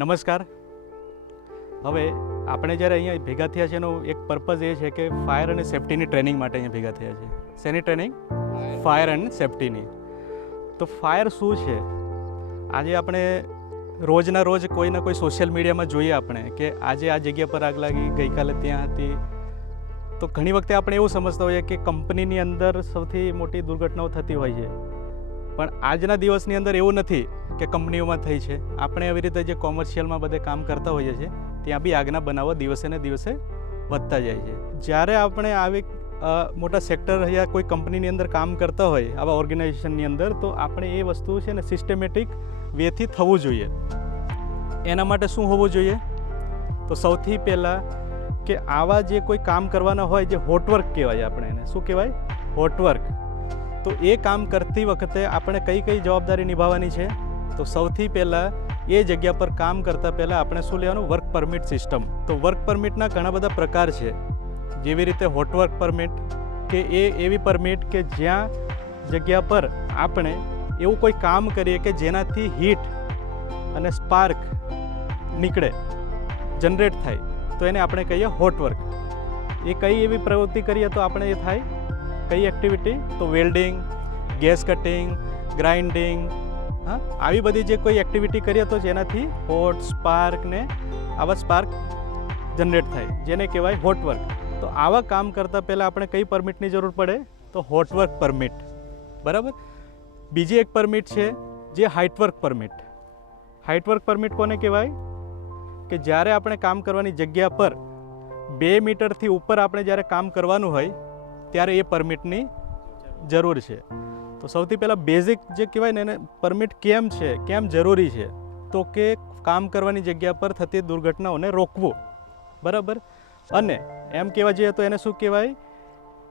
નમસ્કાર. હવે આપણે જ્યારે અહીંયા ભેગા થયા છે એનો એક પર્પઝ એ છે કે ફાયર અને સેફ્ટીની ટ્રેનિંગ માટે અહીંયા ભેગા થયા છે. શેની ટ્રેનિંગ? Fire and સેફ્ટીની. તો ફાયર શું છે? આજે આપણે રોજના રોજ કોઈના કોઈ સોશિયલ મીડિયામાં જોઈએ આપણે કે આજે આ જગ્યા પર આગ લાગી, ગઈકાલે ત્યાં હતી. તો ઘણી વખતે આપણે એવું સમજતા હોઈએ કે કંપનીની અંદર સૌથી મોટી દુર્ઘટનાઓ થતી હોય છે, પણ આજના દિવસની અંદર એવું નથી કે કંપનીઓમાં થઈ છે. આપણે એવી રીતે જે કોમર્શિયલમાં બધે કામ કરતા હોઈએ છીએ ત્યાં બી આગના બનાવો દિવસે ને દિવસે વધતા જાય છે. જ્યારે આપણે આવી મોટા સેક્ટર યા કોઈ કંપનીની અંદર કામ કરતા હોય આવા ઓર્ગેનાઇઝેશનની અંદર, તો આપણે એ વસ્તુ છે ને સિસ્ટમેટિક વેથી થવું જોઈએ. એના માટે શું હોવું જોઈએ? તો સૌથી પહેલાં કે આવા જે કોઈ કામ કરવાના હોય, જે હોટવર્ક કહેવાય, આપણે એને શું કહેવાય? હોટવર્ક. તો એ કામ કરતી વખતે આપણે કઈ કઈ જવાબદારી નિભાવવાની છે? તો સૌથી પહેલાં એ જગ્યા પર કામ કરતાં પહેલાં આપણે શું લેવાનું? Work permit system. તો વર્ક પરમિટના ઘણા બધા પ્રકાર છે, જેવી રીતે હોટવર્ક પરમિટ કે એવી પરમિટ કે જ્યાં જગ્યા પર આપણે એવું કોઈ કામ કરીએ કે જેનાથી હીટ અને સ્પાર્ક નીકળે, જનરેટ થાય, તો એને આપણે કહીએ હોટવર્ક. એ કઈ એવી પ્રવૃત્તિ કરીએ તો આપણે એ થાય? કઈ એક્ટિવિટી? તો વેલ્ડિંગ, ગેસ કટિંગ, ગ્રાઇન્ડિંગ, હા, આવી બધી જે કોઈ એક્ટિવિટી કરીએ તો જેનાથી હોટ સ્પાર્ક ને આવા સ્પાર્ક જનરેટ થાય, જેને કહેવાય હોટવર્ક. તો આવા કામ કરતાં પહેલાં આપણે કઈ પરમિટની જરૂર પડે? તો હોટવર્ક પરમિટ. બરાબર. બીજી એક પરમિટ છે જે હાઇટવર્ક પરમિટ. હાઇટવર્ક પરમિટ કોને કહેવાય? કે જ્યારે આપણે કામ કરવાની જગ્યા પર 2 મીટરથી ઉપર આપણે જ્યારે કામ કરવાનું હોય ત્યારે એ પરમિટની જરૂર છે. તો સૌથી પહેલાં બેઝિક જે કહેવાય ને એને પરમિટ કેમ છે, કેમ જરૂરી છે? તો કે કામ કરવાની જગ્યા પર થતી દુર્ઘટનાઓને રોકવું. બરાબર. અને એમ કહેવા જઈએ તો એને શું કહેવાય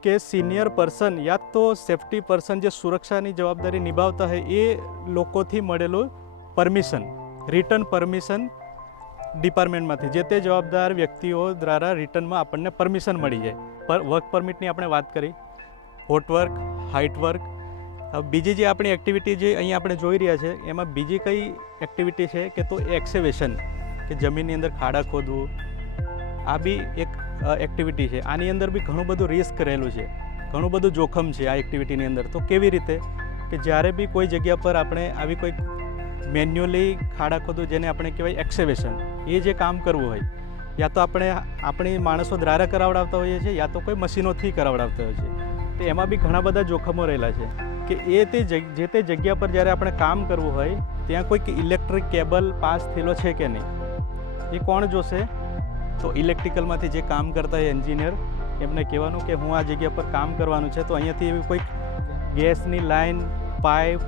કે સિનિયર પર્સન યા તો સેફ્ટી પર્સન જે સુરક્ષાની જવાબદારી નિભાવતા હોય એ લોકોથી મળેલું પરમિશન, રિટર્ન પરમિશન ડિપાર્ટમેન્ટમાંથી, જે તે જવાબદાર વ્યક્તિઓ દ્વારા રિટર્નમાં આપણને પરમિશન મળી જાય. વર્ક પરમિટની આપણે વાત કરી, હોટવર્ક, હાઇટવર્ક. બીજી જે આપણી એક્ટિવિટી જે અહીંયા આપણે જોઈ રહ્યા છે એમાં બીજી કઈ એક્ટિવિટી છે કે તો એક્સેવેશન, કે જમીનની અંદર ખાડા ખોદવું. આ બી એક એક્ટિવિટી છે. આની અંદર બી ઘણું બધું રિસ્ક રહેલું છે, ઘણું બધું જોખમ છે આ એક્ટિવિટીની અંદર. તો કેવી રીતે? કે જ્યારે બી કોઈ જગ્યા પર આપણે આવી કોઈ મેન્યુઅલી ખાડા ખોદવું, જેને આપણે કહેવાય એક્સેવેશન, એ જે કામ કરવું હોય, યા તો આપણી માણસો દ્વારા કરાવડાવતા હોઈએ છીએ યા તો કોઈ મશીનોથી કરાવડાવતા હોઈએ છીએ. તો એમાં બી ઘણા બધા જોખમો રહેલા છે કે જે તે જગ્યા પર જ્યારે આપણે કામ કરવું હોય ત્યાં કોઈક ઇલેક્ટ્રિક કેબલ પાસ થયેલો છે કે નહીં, એ કોણ જોશે? તો ઇલેક્ટ્રિકલમાંથી જે કામ કરતા હોય એન્જિનિયર, એમને કહેવાનું કે હું આ જગ્યા પર કામ કરવાનું છે, તો અહીંયાથી એવી કોઈક ગેસની લાઇન, પાઇપ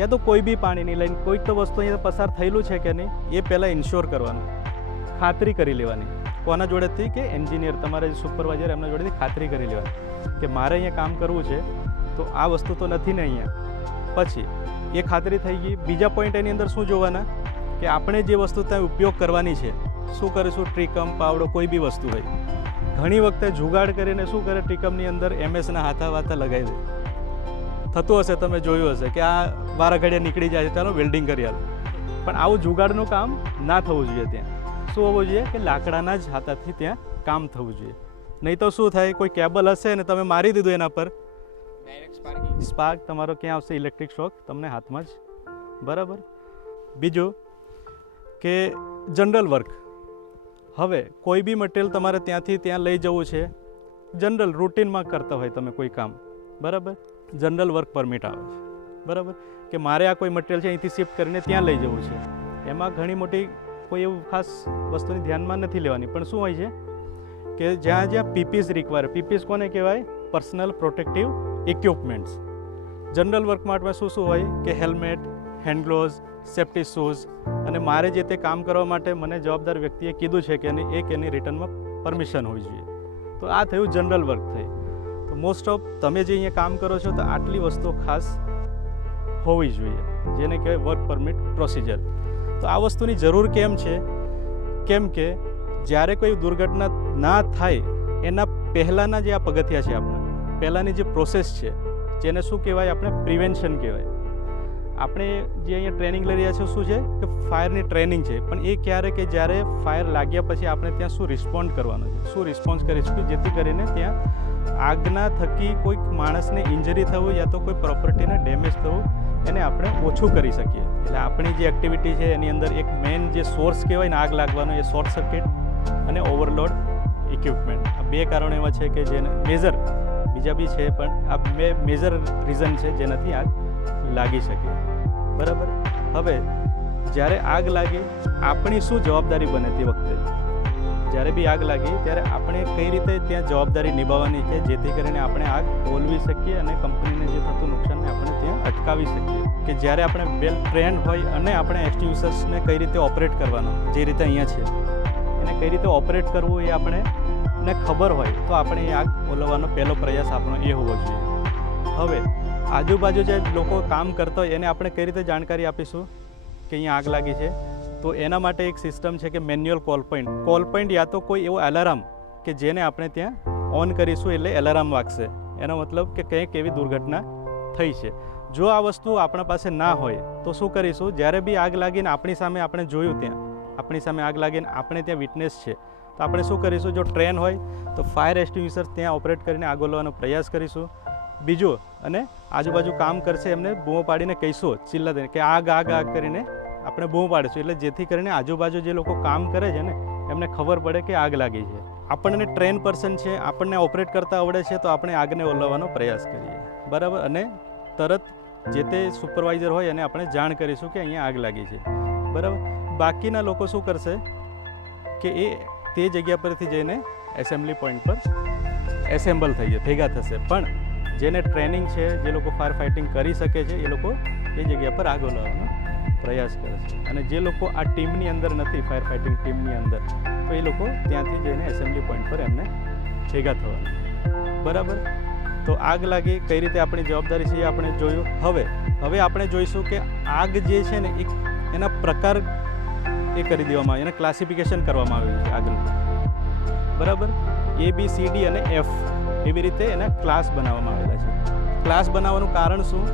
યા તો કોઈ બી પાણીની લાઇન, કોઈક તો વસ્તુ અહીંયા પસાર થયેલું છે કે નહીં, એ પહેલાં ઇન્શ્યોર કરવાનું, ખાતરી કરી લેવાની. કોના જોડેથી? કે એન્જિનિયર, તમારા જે સુપરવાઇઝર, એમના જોડેથી ખાતરી કરી લેવાની કે મારે અહીંયા કામ કરવું છે તો આ વસ્તુ તો નથી ને અહીંયા. પછી એ ખાતરી થઈ ગઈ. બીજા પોઈન્ટ એની અંદર શું જોવાના? કે આપણે જે વસ્તુ ત્યાં ઉપયોગ કરવાની છે, શું કરીશું? ટ્રીકમ, પાવડો, કોઈ બી વસ્તુ હોય. ઘણી વખતે જુગાડ કરીને શું કરે? ટ્રીકમની અંદર એમએસના હાથા વાથા લગાવી દે. થતું હશે, તમે જોયું હશે કે આ વારા ઘડિયા નીકળી જાય છે, ચાલો વેલ્ડિંગ કરી આલો. પણ આવું જુગાડનું કામ ના થવું જોઈએ. ત્યાં શું હોવું જોઈએ? કે લાકડાના જ હાથાથી ત્યાં કામ થવું જોઈએ. નહીં તો શું થાય? કોઈ કેબલ હશે ને તમે મારી દીધું એના પર, સ્પાર્ક તમારો ક્યાં આવશે? ઇલેક્ટ્રિક શોક તમને હાથમાં જ. બરાબર. બીજું કે જનરલ વર્ક. હવે કોઈ બી મટીરિયલ તમારે ત્યાંથી ત્યાં લઈ જવું છે, જનરલ રૂટીનમાં કરતા હોય તમે કોઈ કામ, બરાબર, જનરલ વર્ક પરમિટ આવે છે. બરાબર. કે મારે આ કોઈ મટીરિયલ છે અહીંથી શિફ્ટ કરીને ત્યાં લઈ જવું છે. એમાં ઘણી મોટી કોઈ એવું ખાસ વસ્તુની ધ્યાનમાં નથી લેવાની, પણ શું હોય છે કે જ્યાં જ્યાં પીપીસ રિક્વાયર, પીપીસ કોને કહેવાય? Personal protective equipments. General work માટે શું શું હોય? કે helmet, hand gloves, safety shoes. અને મારે જે તે કામ કરવા માટે મને જવાબદાર વ્યક્તિએ કીધું છે કે નહીં, એક એની રિટર્નમાં પરમિશન હોવી જોઈએ. તો આ થયું જનરલ વર્ક થઈ. તો મોસ્ટ ઓફ તમે જે અહીંયા કામ કરો છો તો આટલી વસ્તુઓ ખાસ હોવી જોઈએ, જેને કહેવાય વર્ક પરમિટ પ્રોસિજર. તો આ વસ્તુની જરૂર કેમ છે? કેમ કે જ્યારે કોઈ દુર્ઘટના ના થાય એના પહેલાંના જે આ પગથિયા છે, આપણા પહેલાંની જે પ્રોસેસ છે, જેને શું કહેવાય? આપણે પ્રિવેન્શન કહેવાય. આપણે જે અહીંયા ટ્રેનિંગ લઈ રહ્યા છીએ શું છે કે ફાયરની ટ્રેનિંગ છે, પણ એ ક્યારે કે જ્યારે ફાયર લાગ્યા પછી આપણે ત્યાં શું રિસ્પોન્ડ કરવાનો છે, શું રિસ્પોન્સ કરીશું જેથી કરીને ત્યાં આગના થકી કોઈક માણસને ઇન્જરી થવું યા તો કોઈ પ્રોપર્ટીને ડેમેજ થવું એને આપણે ઓછું કરી શકીએ. એટલે આપણી જે એક્ટિવિટી છે એની અંદર એક મેઇન જે સોર્સ કહેવાય ને આગ લાગવાનો એ શોર્ટ સર્કિટ અને ઓવરલોડ ઇક્વિપમેન્ટ, આ બે કારણો એવા છે કે જેને મેજર, બીજા બી છે પણ આ બે મેજર રીઝન છે જેનાથી આગ લાગી શકે. બરાબર. હવે જ્યારે આગ લાગી આપણી શું જવાબદારી બને તે વખતે, જ્યારે બી આગ લાગી ત્યારે આપણે કઈ રીતે ત્યાં જવાબદારી નિભાવવાની છે જેથી કરીને આપણે આગ ઓલવી શકીએ અને કંપનીને જે થતું નુકસાનને આપણે ત્યાં અટકાવી શકીએ. કે જ્યારે આપણે વેલ ટ્રેન્ડ હોય અને આપણે એક્સટિંગ્યુશર્સને કઈ રીતે ઓપરેટ કરવાનો, જે રીતે અહીંયા છે એને કઈ રીતે ઓપરેટ કરવું એ આપણે ને ખબર હોય તો આપણે એ આગ ઓલવવાનો પહેલો પ્રયાસ આપણો એ હોવો જોઈએ. હવે આજુબાજુ જે લોકો કામ કરતા હોય એને આપણે કઈ રીતે જાણકારી આપીશું કે અહીંયા આગ લાગી છે? તો એના માટે એક સિસ્ટમ છે કે મેન્યુઅલ કોલ પોઈન્ટ યા તો કોઈ એવો એલાર્મ કે જેને આપણે ત્યાં ઓન કરીશું એટલે એલાર્મ વાગશે. એનો મતલબ કે કંઈક એવી દુર્ઘટના થઈ છે. જો આ વસ્તુ આપણા પાસે ના હોય તો શું કરીશું, જ્યારે બી આગ લાગીને આપણી સામે આપણે જોયું, ત્યાં આપણી સામે આગ લાગીને આપણે ત્યાં વિટનેસ છે તો આપણે શું કરીશું, જો ટ્રેન હોય તો ફાયર એક્સટિંગ્યુશર ત્યાં ઓપરેટ કરીને આગ ઓલવવાનો પ્રયાસ કરીશું. બીજું, અને આજુબાજુ કામ કરશે એમને બૂમો પાડીને કહીશું, ચિલ્લા દઈને કે આગ આગ આગ કરીને આપણે બૂમો પાડીશું, એટલે જેથી કરીને આજુબાજુ જે લોકો કામ કરે છે ને એમને ખબર પડે કે આગ લાગી છે. આપણને ટ્રેન પર્સન છે, આપણને ઓપરેટ કરતા આવડે છે તો આપણે આગને ઓલવવાનો પ્રયાસ કરીએ. બરાબર. અને તરત જે તે સુપરવાઇઝર હોય એને આપણે જાણ કરીશું કે અહીંયા આગ લાગી છે. બરાબર. બાકીના લોકો શું કરશે કે એ તે જગ્યા પરથી જઈને એસેમ્બલી પોઈન્ટ પર એસેમ્બલ થઈ જાય, ભેગા થશે. પણ જેને ટ્રેનિંગ છે, જે લોકો ફાયર ફાઇટિંગ કરી શકે છે એ લોકો એ જગ્યા પર આગ ઓલવવાનો પ્રયાસ કરે છે. અને જે લોકો આ ટીમની અંદર નથી, ફાયર ફાઇટિંગ ટીમની અંદર, તો એ લોકો ત્યાંથી જઈને એસેમ્બલી પોઈન્ટ પર એમને ભેગા થવાના. બરાબર. તો આગ લાગી કઈ રીતે આપણી જવાબદારી છે એ આપણે જોયું. હવે આપણે જોઈશું કે આગ જે છે ને એના પ્રકાર એ કરી દેવામાં આવે, એને ક્લાસિફિકેશન કરવામાં આવ્યું છે આગળ. બરાબર. ABCD અને F એવી રીતે એના ક્લાસ બનાવવામાં આવેલા છે. ક્લાસ બનાવવાનું કારણ શું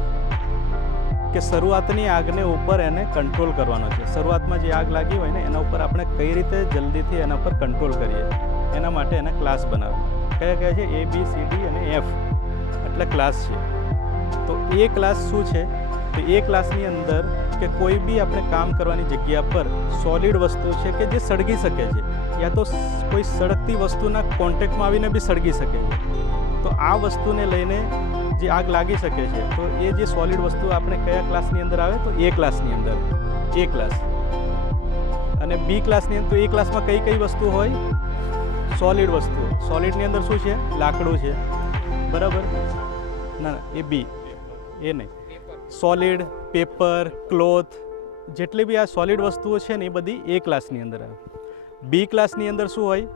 કે શરૂઆતની આગને ઉપર એને કંટ્રોલ કરવાનો છે. શરૂઆતમાં જે આગ લાગી હોય ને એના ઉપર આપણે કઈ રીતે જલ્દીથી એના પર કંટ્રોલ કરીએ એના માટે એના ક્લાસ બનાવે. કયા કયા છે? ABCD અને F એટલે ક્લાસ છે. તો એ ક્લાસ શું છે? તો એ ક્લાસની અંદર કે કોઈ બી આપણે કામ કરવાની જગ્યા પર સોલિડ વસ્તુ છે કે જે સળગી શકે છે, યા તો કોઈ સળગતી વસ્તુના કોન્ટેક્ટમાં આવીને બી સળગી શકે છે. તો આ વસ્તુને લઈને જે આગ લાગી શકે છે, તો એ જે સોલિડ વસ્તુ આપણે કયા ક્લાસની અંદર આવે? તો એ ક્લાસની અંદર, એ ક્લાસ. અને બી ક્લાસની અંદર, તો એ ક્લાસમાં કઈ કઈ વસ્તુ હોય? સોલિડ વસ્તુ. સોલિડની અંદર શું છે? લાકડું છે. બરાબર. ના, એ બી, એ નહીં. સોલિડ, પેપર, ક્લોથ, જેટલી બી આ સોલિડ વસ્તુઓ છે ને એ બધી એ ક્લાસની અંદર આવે. બી ક્લાસની અંદર શું હોય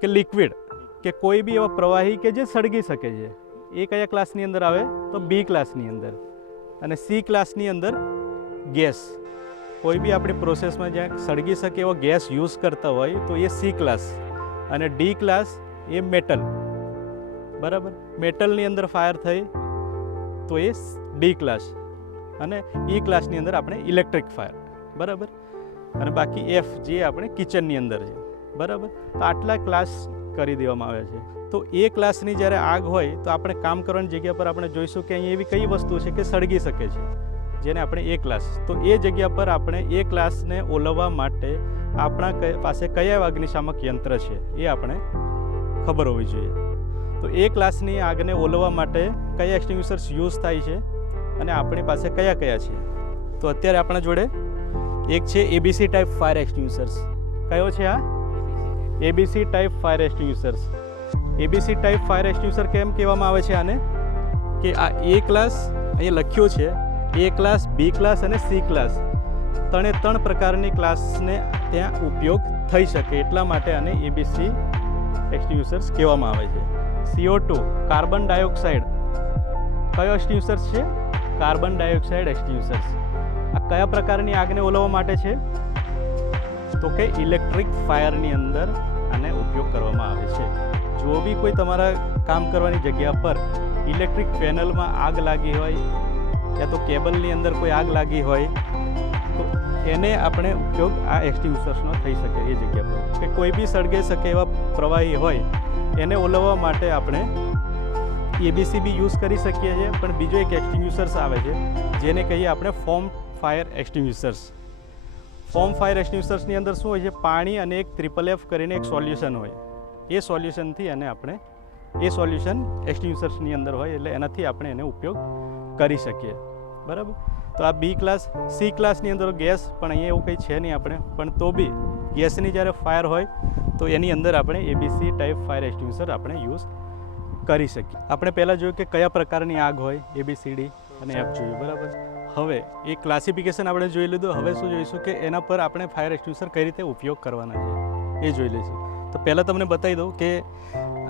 કે લિક્વિડ, કે કોઈ બી એવા પ્રવાહી કે જે સળગી શકે છે, એ કયા ક્લાસની અંદર આવે? તો બી ક્લાસની અંદર. અને સી ક્લાસની અંદર ગેસ, કોઈ બી આપણી પ્રોસેસમાં જ્યાં સળગી શકે એવો ગેસ યુઝ કરતા હોય તો એ સી ક્લાસ. અને ડી ક્લાસ એ મેટલ. બરાબર. મેટલની અંદર ફાયર થઈ તો એ ડી ક્લાસ. અને ઈ ક્લાસની અંદર આપણે ઇલેક્ટ્રિક ફાયર. બરાબર. અને બાકી એફ જે આપણે કિચનની અંદર છે. બરાબર. તો આટલા ક્લાસ કરી દેવામાં આવે છે. તો એ ક્લાસની જ્યારે આગ હોય તો આપણે કામ કરવાની જગ્યા પર આપણે જોઈશું કે અહીં એવી કઈ વસ્તુ છે કે સળગી શકે છે, જેને આપણે એ ક્લાસ. તો એ જગ્યા પર આપણે એ ક્લાસને ઓલવવા માટે આપણા પાસે કયા અગ્નિશામક યંત્ર છે એ આપણે ખબર હોવી જોઈએ. તો એ ક્લાસની આગને ઓલવવા માટે કયા એક્સટિંગ્યુશર્સ યુઝ થાય છે અને આપણી પાસે કયા કયા છે? તો અત્યારે આપણા જોડે એક છે ABC ટાઈપ ફાયર એક્સટિંગ્યુશર્સ. કયો છે આ? ABC type fire એક્સટિંગ્યુશર્સ. ABC type fire extinguisher કેમ કહેવામાં આવે છે આને? કે આ એ ક્લાસ અહીંયા લખ્યો છે, એ ક્લાસ, બી ક્લાસ અને સી ક્લાસ, ત્રણ પ્રકારની ક્લાસને ત્યાં ઉપયોગ થઈ શકે એટલા માટે આને ABC એક્સટિંગ્યુશર્સ કહેવામાં આવે છે. CO2 કાર્બન ડાયોક્સાઇડ કયો એક્સટિંગ્યુશર્સ છે? Carbon dioxide એક્સટિંગ્યુશર્સ. આ કયા પ્રકારની આગને ઓલવવા માટે છે? તો કે ઇલેક્ટ્રિક ફાયરની અંદર આને ઉપયોગ કરવામાં આવે છે. જો બી કોઈ તમારા કામ કરવાની જગ્યા પર ઇલેક્ટ્રિક પેનલમાં આગ લાગી હોય યા તો કેબલની અંદર કોઈ આગ લાગી હોય તો એને આપણે ઉપયોગ આ એક્સટિંગ્યુશર્સનો થઈ શકે એ જગ્યા પર, કે કોઈ બી સળગી શકે એવા પ્રવાહી હોય એને ઓલવવા માટે આપણે એબીસી બી યુઝ કરી શકીએ છીએ. પણ બીજો એક એક્સટિંગ્યુશર્સ આવે છે જેને કહીએ આપણે foam fire extinguishers. Foam fire એક્સટિંગ્યુશર્સની અંદર શું હોય છે, પાણી અને એક FFF કરીને એક સોલ્યુશન હોય. એ સોલ્યુશનથી એને આપણે એ સોલ્યુશન એક્સટિંગ્યુશર્સની અંદર હોય એટલે એનાથી આપણે એને ઉપયોગ કરી શકીએ. બરાબર. તો આ બી ક્લાસ. સી ક્લાસની અંદર ગેસ, પણ અહીંયા એવું કંઈ છે નહીં આપણે, પણ તો બી ગેસની જ્યારે ફાયર હોય તો એની અંદર આપણે એબીસી ટાઈપ ફાયર એક્સટિંગ્યુશર આપણે યુઝ કરી શકીએ. આપણે પહેલાં જોયું કે કયા પ્રકારની આગ હોય, ABCD અને F જોયું. બરાબર. હવે એ ક્લાસિફિકેશન આપણે જોઈ લીધું. હવે શું જોઈશું કે એના પર આપણે ફાયર એક્સટિંગ્યુશર કઈ રીતે ઉપયોગ કરવાના છે એ જોઈ લઈશું. તો પહેલાં તમને બતાવી દઉં કે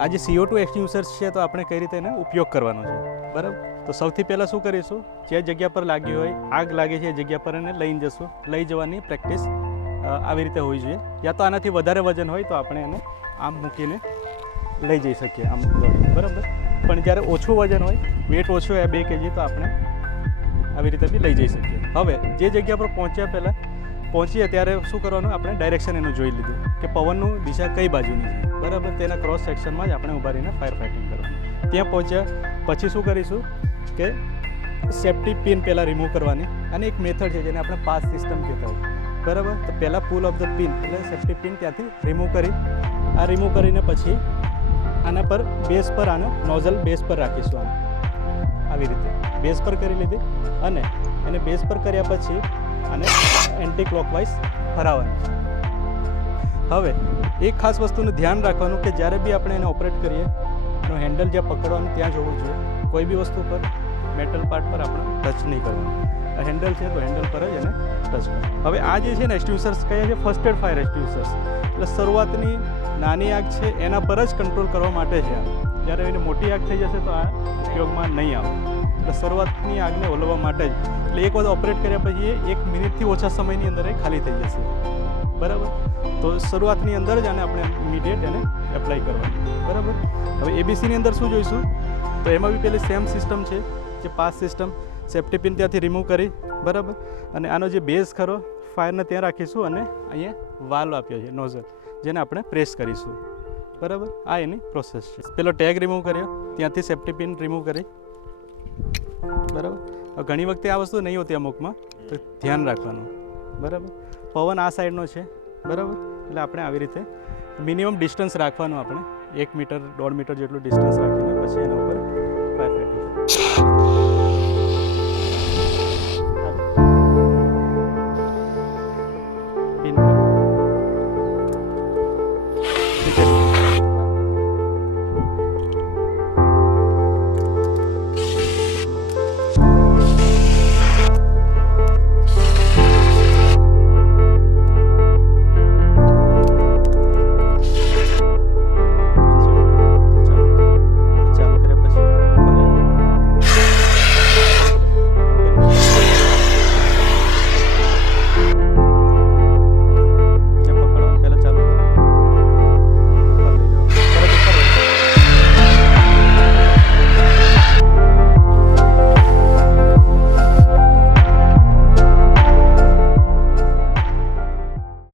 આ જે CO2 એક્સટિંગ્યુશર્સ છે તો આપણે કઈ રીતે એને ઉપયોગ કરવાનો છે. બરાબર. તો સૌથી પહેલાં શું કરીશું, જે જગ્યા પર લાગી હોય, આગ લાગી છે એ જગ્યા પર એને લઈને જશું. લઈ જવાની પ્રેક્ટિસ આવી રીતે હોવી જોઈએ. યા તો આનાથી વધારે વજન હોય તો આપણે એને આમ મૂકીને લઈ જઈ શકીએ, આમ દોડીને. બરાબર. પણ જ્યારે ઓછું વજન હોય, વેટ ઓછું હોય 2 kg, તો આપણે આવી રીતે બી લઈ જઈ શકીએ. હવે જે જગ્યા પર પહોંચીએ ત્યારે શું કરવાનું, આપણે ડાયરેક્શન એનું જોઈ લીધું કે પવનનું દિશા કઈ બાજુની છે. બરાબર. તેના ક્રોસ સેક્શનમાં જ આપણે ઊભા રહીને ફાયર ફાઇટિંગ કરવાનું. ત્યાં પહોંચ્યા પછી શું કરીશું કે સેફ્ટી પિન પહેલાં રિમૂવ કરવાની. અને એક મેથડ છે જેને આપણે પાસ સિસ્ટમ કહેતા હોય. બરાબર. તો પહેલાં પુલ ઓફ ધ પિન એટલે સેફ્ટી પિન ત્યાંથી રિમૂવ કરી, આ રિમૂવ કરીને પછી આના પર બેઝ પર આનો નોઝલ બેઝ પર રાખીશું. આવી રીતે બેઝ પર કરી લીધી અને એને બેઝ પર કર્યા પછી આને એન્ટી ક્લોકવાઇઝ ફરાવવાની છે. હવે એક ખાસ વસ્તુનું ધ્યાન રાખવાનું કે જ્યારે બી આપણે એને ઓપરેટ કરીએ એનું હેન્ડલ જ્યાં પકડવાનું ત્યાં જોવું જોઈએ. કોઈ બી વસ્તુ પર મેટલ પાર્ટ પર આપણે ટચ નહીં કરવાનું. આ હેન્ડલ છે તો હેન્ડલ પર જ એને ટચ કરવાનું. હવે આ જે છે ને એક્સટિંગ્યુશર્સ કયા છે, ફર્સ્ટ એડ ફાયર એક્સટિંગ્યુશર્સ. એટલે શરૂઆતની નાની આગ છે એના પર જ કંટ્રોલ કરવા માટે છે. જ્યારે એને મોટી આગ થઈ જશે તો આ ઉપયોગમાં નહીં આવે. એટલે શરૂઆતની આગને ઓલવવા માટે જ. એટલે એક વખત ઓપરેટ કર્યા પછી 1 મિનિટથી ઓછા સમયની અંદર એ ખાલી થઈ જશે. બરાબર. તો શરૂઆતની અંદર જ આને આપણે ઇમિડિયેટ એને એપ્લાય કરવાની. બરાબર. હવે એબીસીની અંદર શું જોઈશું, તો એમાં બી પેલી સેમ સિસ્ટમ છે જે પાસ સિસ્ટમ. સેફ્ટી પિન ત્યાંથી રિમૂવ કરી. બરાબર. અને આનો જે બેઝ ખરો ફાયરને ત્યાં રાખીશું અને અહીંયા વાલ્વ આપ્યો છે નોઝલ, જેને આપણે પ્રેસ કરીશું. બરાબર. આ એની પ્રોસેસ છે. પેલો ટેગ રિમૂવ કર્યો, ત્યાંથી સેફ્ટી પિન રિમૂવ કરી. બરાબર. ઘણી વખતે આ વસ્તુ નહીં હોતી અમુકમાં, તો ધ્યાન રાખવાનું. બરાબર. પવન આ સાઈડનો છે. બરાબર. એટલે આપણે આવી રીતે મિનિમમ ડિસ્ટન્સ રાખવાનું. આપણે 1 મીટર 1.5 મીટર જેટલું ડિસ્ટન્સ રાખીને પછી એના ઉપર ફાયર ફાઇટિંગ.